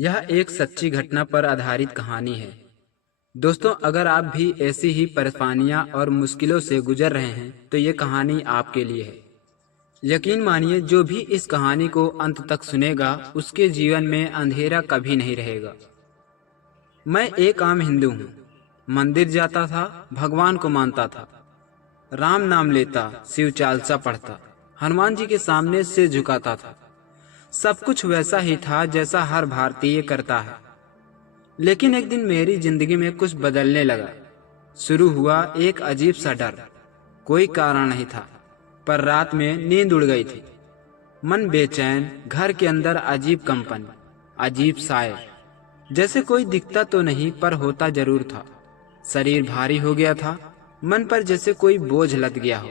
यह एक सच्ची घटना पर आधारित कहानी है। दोस्तों, अगर आप भी ऐसी ही परेशानियां और मुश्किलों से गुजर रहे हैं तो ये कहानी आपके लिए है। यकीन मानिए, जो भी इस कहानी को अंत तक सुनेगा उसके जीवन में अंधेरा कभी नहीं रहेगा। मैं एक आम हिंदू हूँ। मंदिर जाता था, भगवान को मानता था, राम नाम लेता, शिव चालीसा पढ़ता, हनुमान जी के सामने सिर झुकाता था। सब कुछ वैसा ही था जैसा हर भारतीय करता है। लेकिन एक दिन मेरी जिंदगी में कुछ बदलने लगा। शुरू हुआ एक अजीब सा डर। कोई कारण नहीं था, पर रात में नींद उड़ गई थी। मन बेचैन, घर के अंदर अजीब कंपन, अजीब साए, जैसे कोई दिखता तो नहीं पर होता जरूर था। शरीर भारी हो गया था, मन पर जैसे कोई बोझ लद गया हो।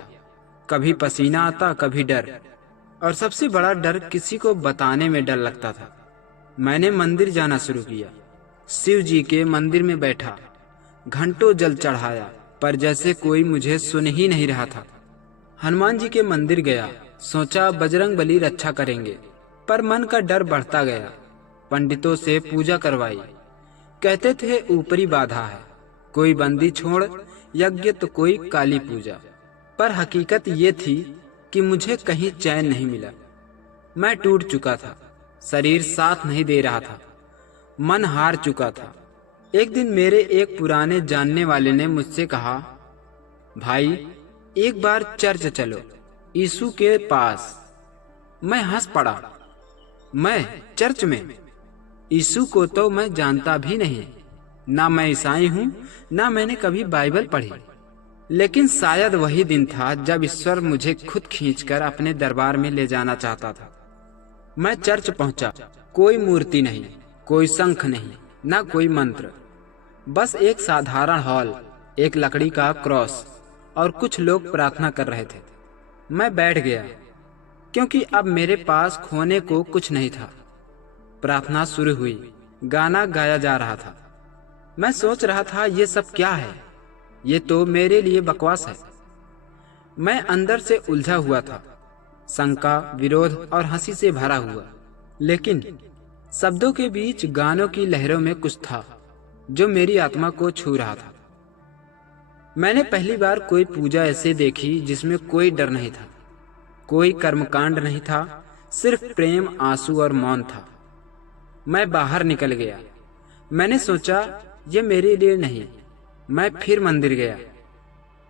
कभी पसीना आता, कभी डर, और सबसे बड़ा डर किसी को बताने में डर लगता था। मैंने मंदिर जाना शुरू किया। शिव जी के मंदिर में बैठा, घंटों जल चढ़ाया, पर जैसे कोई मुझे सुन ही नहीं रहा था। हनुमान जी के मंदिर गया, सोचा बजरंग बली रक्षा करेंगे, पर मन का डर बढ़ता गया। पंडितों से पूजा करवाई, कहते थे ऊपरी बाधा है, कोई बंदी छोड़ यज्ञ तो कोई काली पूजा। पर हकीकत ये थी कि मुझे कहीं चैन नहीं मिला। मैं टूट चुका था, शरीर साथ नहीं दे रहा था, मन हार चुका था। एक दिन मेरे एक पुराने जानने वाले ने मुझसे कहा, भाई एक बार चर्च चलो, यीशु के पास। मैं हंस पड़ा। मैं चर्च में? यीशु को तो मैं जानता भी नहीं, ना मैं ईसाई हूँ, ना मैंने कभी बाइबल पढ़ी। लेकिन शायद वही दिन था जब ईश्वर मुझे खुद खींचकर अपने दरबार में ले जाना चाहता था। मैं चर्च पहुंचा। कोई मूर्ति नहीं, कोई शंख नहीं, ना कोई मंत्र, बस एक साधारण हॉल, एक लकड़ी का क्रॉस और कुछ लोग प्रार्थना कर रहे थे। मैं बैठ गया, क्योंकि अब मेरे पास खोने को कुछ नहीं था। प्रार्थना शुरू हुई, गाना गाया जा रहा था। मैं सोच रहा था, ये सब क्या है? ये तो मेरे लिए बकवास है। मैं अंदर से उलझा हुआ था, शंका, विरोध और हंसी से भरा हुआ। लेकिन शब्दों के बीच गानों की लहरों में कुछ था जो मेरी आत्मा को छू रहा था। मैंने पहली बार कोई पूजा ऐसे देखी जिसमें कोई डर नहीं था, कोई कर्मकांड नहीं था, सिर्फ प्रेम, आंसू और मौन था। मैं बाहर निकल गया। मैंने सोचा, ये मेरे लिए नहीं। मैं फिर मंदिर गया।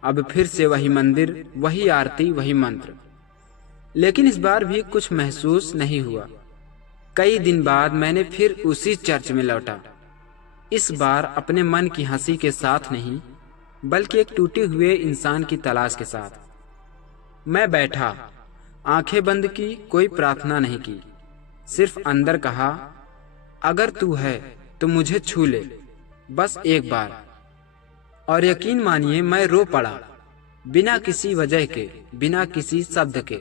अब फिर से वही मंदिर, वही आरती, वही मंत्र। लेकिन इस बार भी कुछ महसूस नहीं हुआ। कई दिन बाद मैंने फिर उसी चर्च में लौटा। इस बार अपने मन की हंसी के साथ नहीं, बल्कि एक टूटे हुए इंसान की तलाश के साथ। मैं बैठा, आंखें बंद की, कोई प्रार्थना नहीं की, सिर्फ अंदर कहा, अगर तू है तो मुझे छू ले, बस एक बार। और यकीन मानिए, मैं रो पड़ा, बिना किसी वजह के, बिना किसी शब्द के,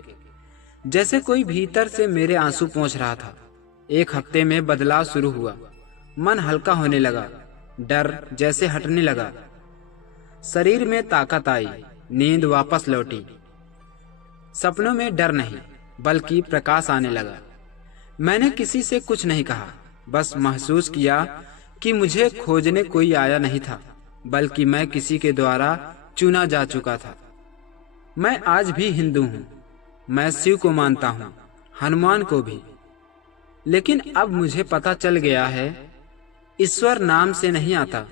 जैसे कोई भीतर से मेरे आंसू पोंछ रहा था। एक हफ्ते में बदलाव शुरू हुआ। मन हल्का होने लगा, डर जैसे हटने लगा, शरीर में ताकत आई, नींद वापस लौटी। सपनों में डर नहीं, बल्कि प्रकाश आने लगा। मैंने किसी से कुछ नहीं कहा, बस महसूस किया कि मुझे खोजने कोई आया नहीं था, बल्कि मैं किसी के द्वारा चुना जा चुका था। मैं आज भी हिंदू हूँ। मैं शिव को मानता हूँ, हनुमान को भी। लेकिन अब मुझे पता चल गया है, ईश्वर नाम से नहीं आता,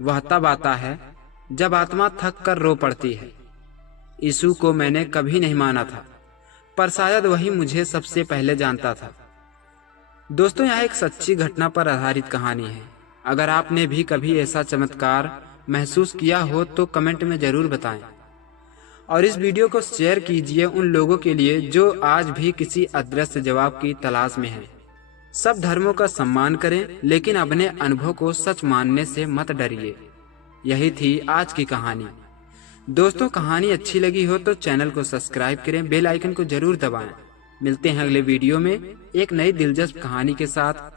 वह तब आता है जब आत्मा थक कर रो पड़ती है। यीशु को मैंने कभी नहीं माना था, पर शायद वही मुझे सबसे पहले जानता था। दोस्तों, यह एक सच्ची घटना पर आधारित कहानी है। अगर आपने भी कभी ऐसा चमत्कार महसूस किया हो तो कमेंट में जरूर बताएं, और इस वीडियो को शेयर कीजिए उन लोगों के लिए जो आज भी किसी अदृश्य जवाब की तलाश में हैं। सब धर्मों का सम्मान करें, लेकिन अपने अनुभव को सच मानने से मत डरिए। यही थी आज की कहानी। दोस्तों, कहानी अच्छी लगी हो तो चैनल को सब्सक्राइब करें, बेल आइकन को जरूर दबाएं। मिलते हैं अगले वीडियो में एक नई दिलचस्प कहानी के साथ।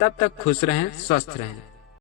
तब तक खुश रहें, स्वस्थ रहें।